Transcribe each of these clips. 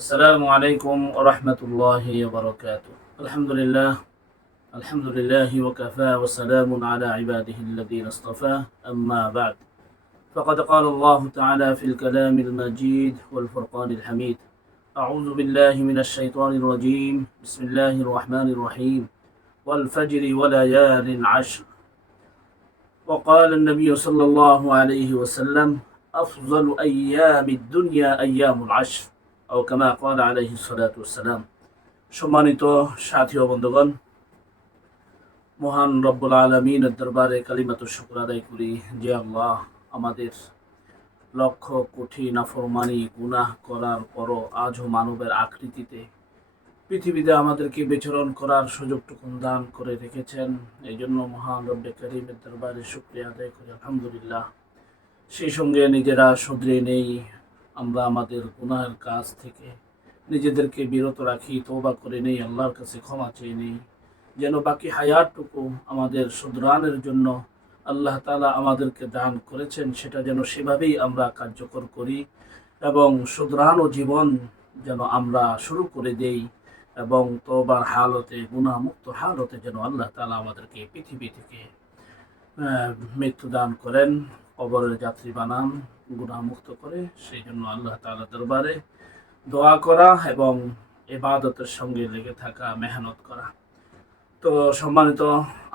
السلام عليكم ورحمة الله وبركاته. الحمد لله وكفى وسلام على عباده الذين اصطفى. أما بعد، فقد قال الله تعالى في الكلام المجيد والفرقان الحميد: أعوذ بالله من الشيطان الرجيم. بسم الله الرحمن الرحيم. والفجر وليال عشر. وقال النبي صلى الله عليه وسلم: أفضل أيام الدنيا أيام العشر، أو كما قال عليه الصلاة والسلام। সম্মানিত সাথী ও বন্ধুগণ, মহান রব্বুল আলামিনের দরবারে কালিমাতুশ শুকর আদায় করি যে আল্লাহ আমাদের লক্ষ কোটি নাফরমানি গুনাহ করার পরও আজও মানবের আকৃতিতে পৃথিবীতে আমাদেরকে বিচরণ করার সুযোগটুকু দান করে রেখেছেন। এই জন্য মহান রব্বে কারীমের দরবারে শুকরিয়া আদায় করি, আলহামদুলিল্লাহ। সেই সঙ্গে নিজেরা শুধরে নেই, আমরা আমাদের গুনাহের কাজ থেকে নিজেদেরকে বিরত রাখি, তওবা করে নেই, আল্লাহর কাছে ক্ষমা চেয়ে নেই, যেন বাকি হায়াতটুকু আমাদের শুধরানের জন্য আল্লাহ তাআলা আমাদেরকে দান করেছেন, সেটা যেন সেভাবেই আমরা কার্যকর করি এবং শুধরানো জীবন যেন আমরা শুরু করে দেই এবং তওবার হালতে, গুনাহমুক্ত হালতে যেন আল্লাহ তাআলা আমাদেরকে পৃথিবী থেকে মৃত্যু দান করেন, কবরের যাত্রী বানান, গুনাহমুক্ত করে। সেই জন্য আল্লাহ তাআলার দরবারে দোয়া করা এবং ইবাদতের সঙ্গে লেগে থাকা, মেহনত করা। তো সম্মানিত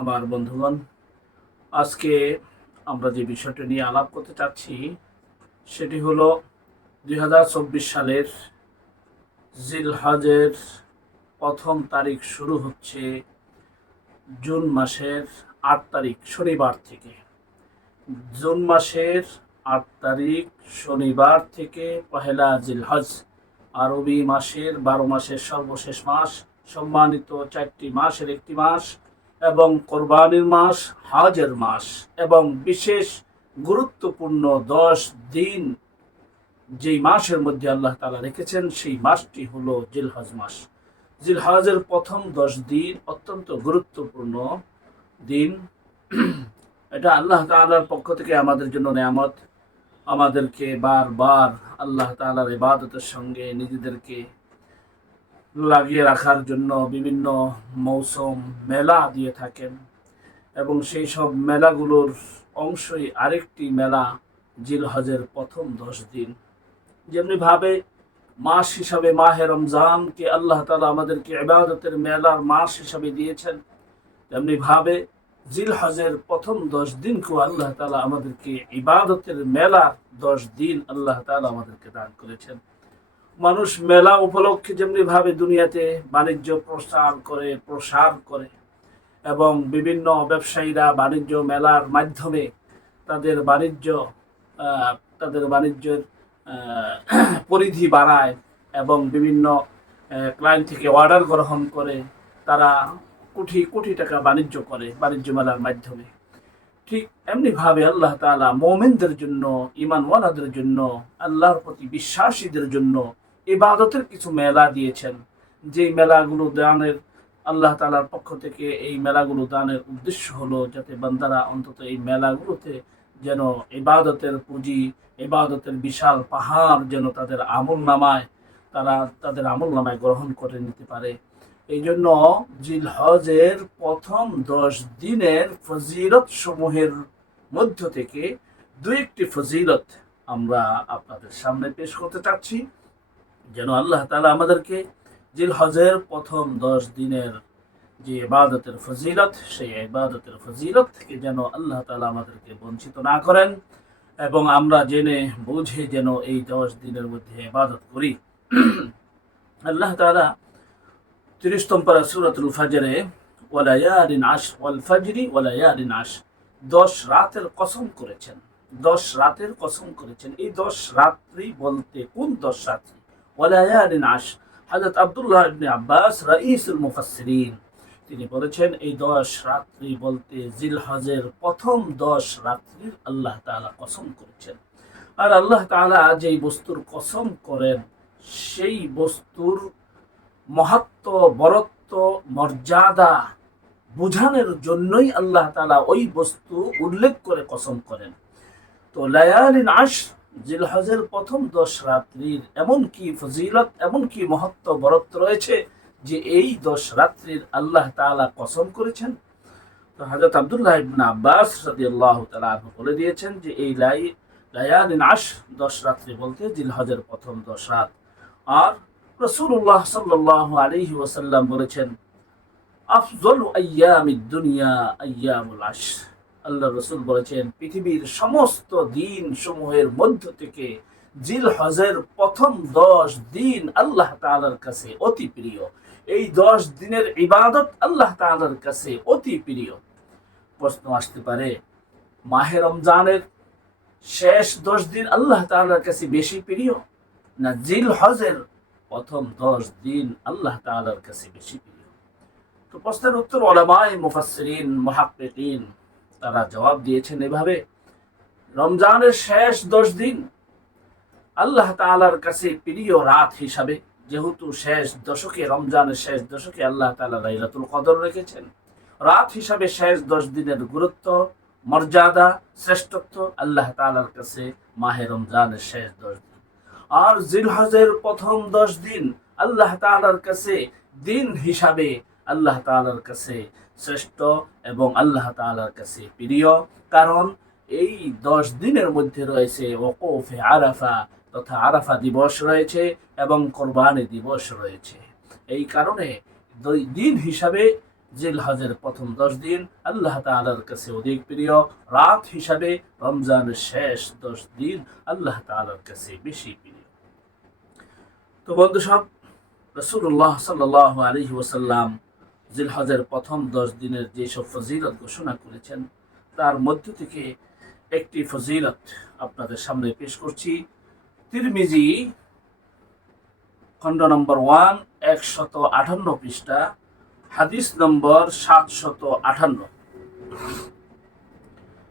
আমার বন্ধুগণ, আজকে আমরা যে বিষয়টা নিয়ে আলাপ করতে চাচ্ছি সেটি হলো 2024 সালের জিলহজের প্রথম তারিখ শুরু হচ্ছে জুন মাসের 8 তারিখ শনিবার থেকে। জুন মাসের 8 তারিখ শনিবার থেকে পহেলা জিলহজ, আরবি মাসের 12 মাসের সর্বশেষ মাস, সম্মানিত 4টি মাসের একটি মাস এবং কোরবানির মাস, হজের মাস এবং বিশেষ গুরুত্বপূর্ণ 10 দিন যেই মাসের মধ্যে আল্লাহ তাআলা রেখেছেন, সেই মাসটি হলো জিলহজ মাস। জিলহজের প্রথম 10 দিন অত্যন্ত গুরুত্বপূর্ণ দিন। এটা আল্লাহ তাআলার পক্ষ থেকে আমাদের জন্য নেয়ামত। আমাদেরকে বারবার আল্লাহ তাআলার ইবাদতের সঙ্গে নিজেদেরকে লাগিয়ে রাখার জন্য বিভিন্ন মৌসুম মেলা দিয়ে থাকেন এবং সেই সব মেলাগুলোর অংশই আরেকটি মেলা জিলহজের প্রথম 10 দিন। যেমনিভাবে মাস হিসাবে মাহে রমজানকে আল্লাহ তাআলা আমাদেরকে ইবাদতের মেলার মাস হিসাবে দিয়েছেন, তেমনিভাবে জিলহজের প্রথম 10 দিনকেও আল্লাহ তাআলা আমাদেরকে ইবাদতের মেলার 10 দিন আল্লাহ তাআলা আমাদেরকে দান করেছেন। মানুষ মেলা উপলক্ষে যেমনিভাবে দুনিয়াতে বাণিজ্য প্রসার করে এবং বিভিন্ন ব্যবসায়ীরা বাণিজ্য মেলার মাধ্যমে তাদের বাণিজ্যের পরিধি বাড়ায় এবং বিভিন্ন ক্লায়েন্ট থেকে অর্ডার গ্রহণ করে, তারা কোটি কোটি টাকা বাণিজ্য করে বাণিজ্য মেলার মাধ্যমে। ঠিক এমনিভাবে আল্লাহ তাআলা মুমিনদের জন্য, ঈমানওয়ালাদের জন্য, আল্লাহর প্রতি বিশ্বাসীদের জন্য ইবাদতের কিছু মেলা দিয়েছেন। যেই মেলাগুলো দানের আল্লাহ তাআলার পক্ষ থেকে, এই মেলাগুলো দানের উদ্দেশ্য হলো যাতে বান্দারা অন্তত এই মেলাগুলোতে যেন ইবাদতের পুঁজি, ইবাদতের বিশাল পাহাড় যেন তাদের আমলনামায় গ্রহণ করে নিতে পারে। এই জন্য জিলহজের প্রথম 10 দিনের ফজিলত সমূহের মধ্য থেকে 2-1টি ফজিলত আমরা আপনাদের সামনে পেশ করতে চাচ্ছি, যেন আল্লাহ তাআলা আমাদেরকে জিলহজের প্রথম 10 দিনের যে ইবাদতের ফজিলত, সেই ইবাদতের ফজিলত থেকে যেন আল্লাহ তাআলা আমাদেরকে বঞ্চিত না করেন এবং আমরা জেনে বুঝে যেন এই 10 দিনের মধ্যে ইবাদত করি। আল্লাহ তাআলা 30তম পারা সূরাতুল ফাজরে ওয়ালায়ালিন আশর, ওয়াল ফাজরি ওয়ালায়ালিন আশর, 10 রাতের কসম করেছেন। 10 রাতের কসম করেছেন। এই 10 রাত্রি বলতে কোন 10 রাত্রি? ওয়ালায়ালিন আশর। হযরত আব্দুল্লাহ ইবনে আব্বাস রাঈসুল মুফাসসিরিন তিনি বলেছেন, এই 10 রাত্রি বলতে জিলহজের প্রথম 10 রাত্রির আল্লাহ তাআলা কসম করেছেন। আর আল্লাহ তাআলা যেই বস্তুর কসম করেন, সেই বস্তুর মহত্ব, বরত্ব, মর্যাদা বুঝানোর জন্যই আল্লাহ তাআলা ওই বস্তু উল্লেখ করে কসম করেন। তো লায়ালিন আশর জিলহজের প্রথম 10 রাত্রির এমন কি ফজিলত, এমন কি মহত্ব বরত্ব রয়েছে যে এই 10 রাত্রির আল্লাহ তাআলা কসম করেছেন। তো হযরত আব্দুল্লাহ ইবনে আব্বাস রাদিয়াল্লাহু তাআলা আনহু বলে দিয়েছেন যে এই লায়ালিন আশর 10 রাত্রি বলতে জিলহজের প্রথম 10 রাত। আর রাসূলুল্লাহ সাল্লাল্লাহু আলাইহি ওয়াসাল্লাম বলেছেন আফযলু আইয়ামিদ দুনিয়া আইয়ামুল আশর। আল্লাহ রাসূল বলেছেন পৃথিবীর সমস্ত দিন সমূহের মধ্য থেকে জিলহজের প্রথম 10 দিন আল্লাহ তাআলার কাছে অতি প্রিয়। এই 10 দিনের ইবাদত আল্লাহ তাআলার কাছে অতি প্রিয়। প্রশ্ন আসতে পারে, মাহে রমজানের শেষ 10 দিন আল্লাহ তাআলার কাছে বেশি প্রিয়, না জিলহজের প্রথম 10 দিন আল্লাহ তাআলার কাছে বেশি প্রিয়? তো প্রশ্নের উত্তর উলামায়ে মুফাসসিরিন মুহাক্কিকিন তারা জবাব দিয়েছেন এভাবে, রমজানের শেষ 10 দিন আল্লাহ তাআলার কাছে প্রিয় রাত হিসাবে, যেহেতু শেষ দশকে, রমজানের শেষ দশকে আল্লাহ তাআলা লাইলাতুল কদর রেখেছেন, রাত হিসাবে শেষ 10 দিনের গুরুত্ব, মর্যাদা, শ্রেষ্ঠত্ব আল্লাহ তাআলার কাছে মাহে রমজানের শেষ 10 দিন। আর জিলহজের প্রথম 10 দিন আল্লাহ তাআলার কাছে দিন হিসাবে আল্লাহ তাআলার কাছে শ্রেষ্ঠ এবং আল্লাহ তাআলার কাছে প্রিয়। কারণ এই 10 দিনের মধ্যে রয়েছে ওকুফে আরাফা তথা আরাফা দিবস রয়েছে এবং কোরবানি দিবস রয়েছে। এই কারণে দিন হিসাবে জিলহজের প্রথম 10 দিন আল্লাহ তাআলার কাছে অধিক প্রিয়, রাত হিসাবে রমজানের শেষ 10 দিন আল্লাহ তাআলার কাছে বেশি প্রিয়। তো বন্ধু সব, রাসূলুল্লাহ সাল্লাল্লাহু আলাইহি ওয়াসাল্লাম জিলহজের প্রথম 10 দিনের যেসব ফজিলত ঘোষণা করেছেন তার মধ্য থেকে একটি ফজিলত আপনাদের সামনে পেশ করছি। তিরমিজি খণ্ড নম্বর 1 158 পৃষ্ঠা, হাদিস নম্বর 758।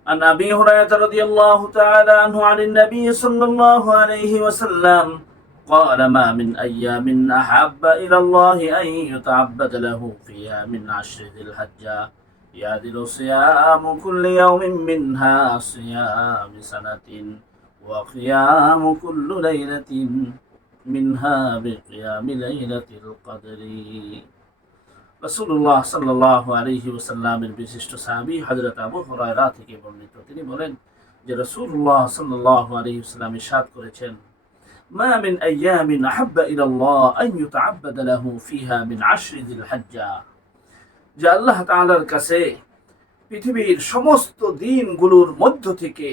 عن أبي هريرة رضي الله تعالى عنه عن النبي صلى الله عليه وسلم قال ما من أيام أحب إلى الله أن يتعبد له فيها من عشر ذي الحجة يعدل صيام كل يوم منها صيام سنة وقيام كل ليلة منها بقيام ليلة القدر। রাসূলুল্লাহ সাল্লাল্লাহু আলাইহি ওয়াসাল্লামের বিশিষ্ট সাহাবী হযরত আবু হুরায়রা থেকে বর্ণিত, তিনি বলেন যে রাসূলুল্লাহ সাল্লাল্লাহু আলাইহি ওয়াসাল্লাম ইরশাদ করেছেন, মা মিন আইয়ামিন আহাব্বা ইলাল্লাহ আন ইউতাআব্বাদা লাহু ফিহা মিন আশরি যিল হিজ্জাহ। যে আল্লাহ তাআলার কাছে পৃথিবীর সমস্ত দিনগুলোর মধ্য থেকে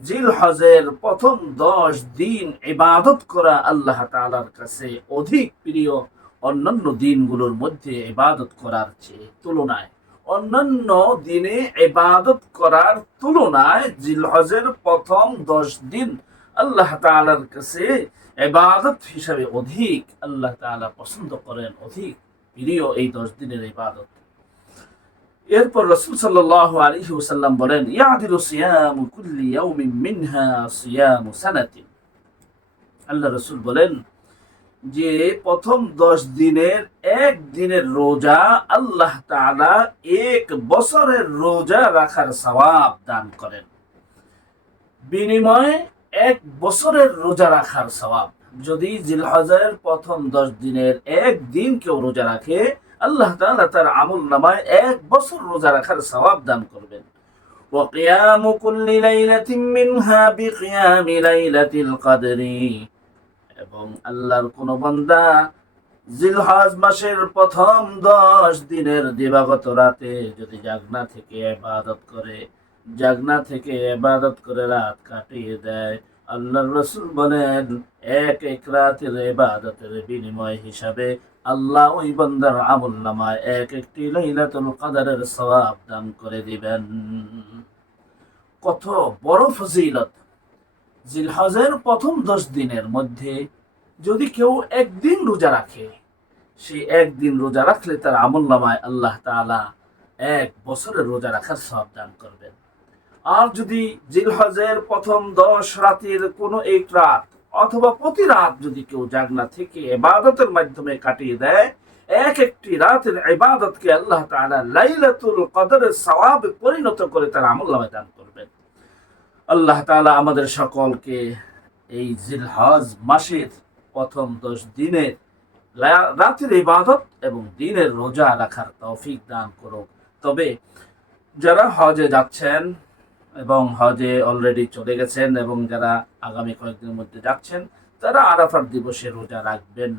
জিলহজের প্রথম 10 দিন ইবাদত করা আল্লাহ তাআলার কাছে অধিক প্রিয় অন্যান্য দিনগুলোর মধ্যে ইবাদত করার চেয়ে তুলনায়। অন্যান্য দিনে ইবাদত করার তুলনায় জিলহজের প্রথম 10 দিন আল্লাহ তাআলার কাছে ইবাদত হিসাবে অধিক আল্লাহ তাআলা পছন্দ করেন, অধিক প্রিয় এই 10 দিনের ইবাদত। এরপর রাসূল সাল্লাল্লাহু আলাইহি ওয়াসাল্লাম বলেন, ইয়াদিলু সিয়ামু কুল্লি ইয়াউমিন মিনহা সিয়ামু সানাতিন। আল্লাহ রাসূল বলেন যে প্রথম 10 দিনের এক দিনের রোজা আল্লাহ তাআলা 1 বছরের রোজা রাখার সওয়াব দান করেন। বিনিময়ে 1 বছরের রোজা রাখার সওয়াব। যদি জিলহজের প্রথম 10 দিনের এক দিন কেউ রোজা রাখে, আল্লাহ তাআলা তার আমলনামায় 1 বছর রোজা রাখার সওয়াব দান করবেন। ওয়া কিয়ামু কুল্লি লাইলাতিন মিনহা বিকিয়ামি লাইলাতিল কদরি। এবং আল্লাহর কোন বান্দা জিলহজ মাসের প্রথম 10 দিনের দিবাগত রাতে যদি জাগনা থেকে ইবাদত করে রাত কাটিয়ে দেয়, আল্লাহর রাসূল বলেন এক রাতের ইবাদতের বিনিময় হিসাবে আল্লাহ ওই বান্দার আমলনামায় একটি লাইলাতুল কদরের সওয়াব দান করে দিবেন। কত বড় ফজিলত! জিলহজের প্রথম 10 দিনের মধ্যে যদি কেউ একদিন রোজা রাখে, সে একদিন রোজা রাখলে তার আমলনামায় আল্লাহ তাআলা 1 বছরের রোজা রাখার সওয়াব দান করবেন। আর যদি জিলহজের প্রথম 10 রাতের কোনো এক রাত অথবা প্রতি রাত যদি কেউ জাগনা থেকে ইবাদতের মাধ্যমে কাটিয়ে দেয়, একটি রাতের ইবাদতকে আল্লাহ তাআলা লাইলাতুল কদরের সওয়াবে পরিণত করে তার আমলনামায় দান করবেন। আল্লাহ তাআলা আমাদের সকলকে এই জিলহজ মাসের প্রথম 10 দিনের রাতের ইবাদত এবং দিনের রোজা রাখার তৌফিক দান করুক। তবে যারা হজে যাচ্ছেন এবং হজে অলরেডি চলে গেছেন এবং যারা আগামী কয়েকদিনের মধ্যে যাচ্ছেন, তারা আরাফার দিবসে রোজা রাখবেন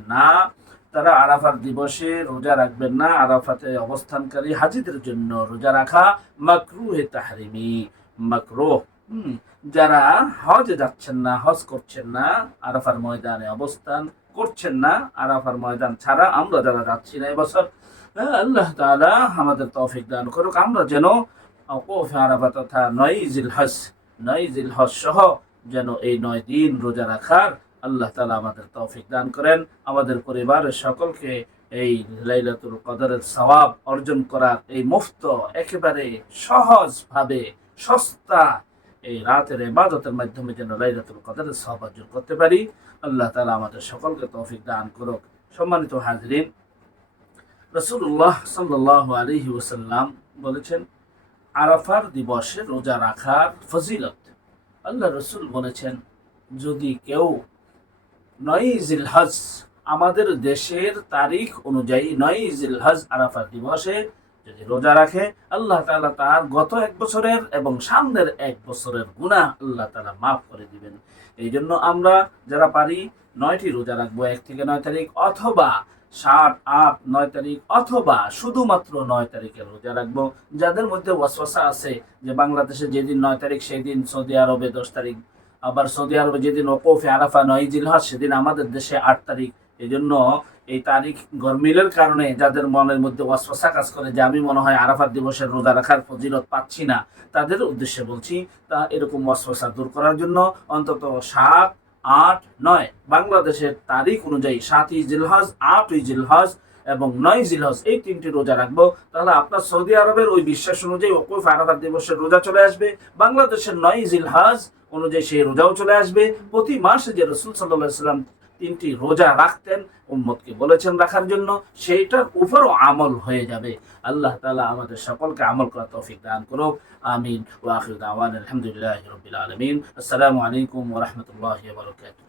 না। আরাফাতে অবস্থানকারী হাজিদের জন্য রোজা রাখা মাকরুহে তাহরিমি, মাকরুহ। যারা হজে যাচ্ছেন না, হজ করছেন না, আরাফার ময়দানে অবস্থান করছেন না, আরাফার ময়দান ছাড়া আমরা যারা যাচ্ছি না এবছর, আল্লাহ তাআলা আমাদের তৌফিক দান করুক, আমরা যেন আরাফা তথা 9 জিলহজ সহ যেন এই 9 দিন রোজা রাখার আল্লাহ তাআলা আমাদের তৌফিক দান করেন। আমাদের পরিবারের সকলকে এই লাইলাতুল কদরের সওয়াব অর্জন করার এই মুফত একেবারে সহজভাবে সস্তা এই রাতের ইবাদতের মাধ্যমে যেন লাইলাতুল কদরের সওয়াব অর্জন করতে পারি। আল্লাহ তাআলা আমাদের সকলকে তৌফিক দান করুক। সম্মানিত হাজিরিন, রাসূলুল্লাহ সাল্লাল্লাহু আলাইহি ওয়াসাল্লাম বলেছেন, আরাফার দিবসে রোজা রাখার ফজিলত। আল্লাহ রসুল বলেছেন, যদি কেউ 9 জিলহজ, আমাদের দেশের তারিখ অনুযায়ী 9 জিলহজ আরাফার দিবসে যদি রোজা রাখে, আল্লাহ তাআলা তার গত 1 বছরের এবং সামনের 1 বছরের গুনাহ আল্লাহ তাআলা মাফ করে দিবেন। এই জন্য আমরা যারা পারি 9টি রোজা রাখবো, 1 থেকে 9 তারিখ, অথবা 7, 8, 9 তারিখ, অথবা শুধুমাত্র 9 তারিখে রোজা রাখবো। যাদের মধ্যে ওয়াসওয়াসা আছে যে বাংলাদেশে যেদিন 9 তারিখ সেদিন সৌদি আরবে 10 তারিখ, আবার সৌদি আরবে যেদিন ওকুফে আরাফা 9 জিলহজ সেদিন আমাদের দেশে 8 তারিখ, এই জন্য এই তারিখ গরমিলের কারণে যাদের মনের মধ্যে ওয়াসওয়াসা কাজ করে যে আমি মনে হয় আরাফাত দিবসের রোজা রাখার ফজিলত পাচ্ছি না, তাদের উদ্দেশ্যে বলছি, তা এরকম ওয়াসওয়াসা দূর করার জন্য অন্তত 7, 8, 9 বাংলাদেশের তারিখ অনুযায়ী 7ই জিলহজ, 8ই জিলহজ এবং 9 জিলহজ এই 3টি রোজা রাখবো। তাহলে আপনার সৌদি আরবের ওই বিশ্বাস অনুযায়ী ওকুফ আরাফাত দিবসের রোজা চলে আসবে, বাংলাদেশের 9 জিলহজ অনুযায়ী সেই রোজাও চলে আসবে। প্রতি মাসে যে রাসূল সাল্লাল্লাহু আলাইহি ওয়াসাল্লাম 3টি রোজা রাখতেন, উম্মতকে বলেছেন রাখার জন্য, সেইটার উপরও আমল হয়ে যাবে। আল্লাহ তাআলা আমাদের সকলকে আমল করার তৌফিক দান করুক। আমিন। ওয়া আখিরু দাওয়ানা আলহামদুলিল্লাহি রাব্বিল আলামিন। আসসালামু আলাইকুম ওয়া রাহমাতুল্লাহি ওয়া বারাকাতুহু।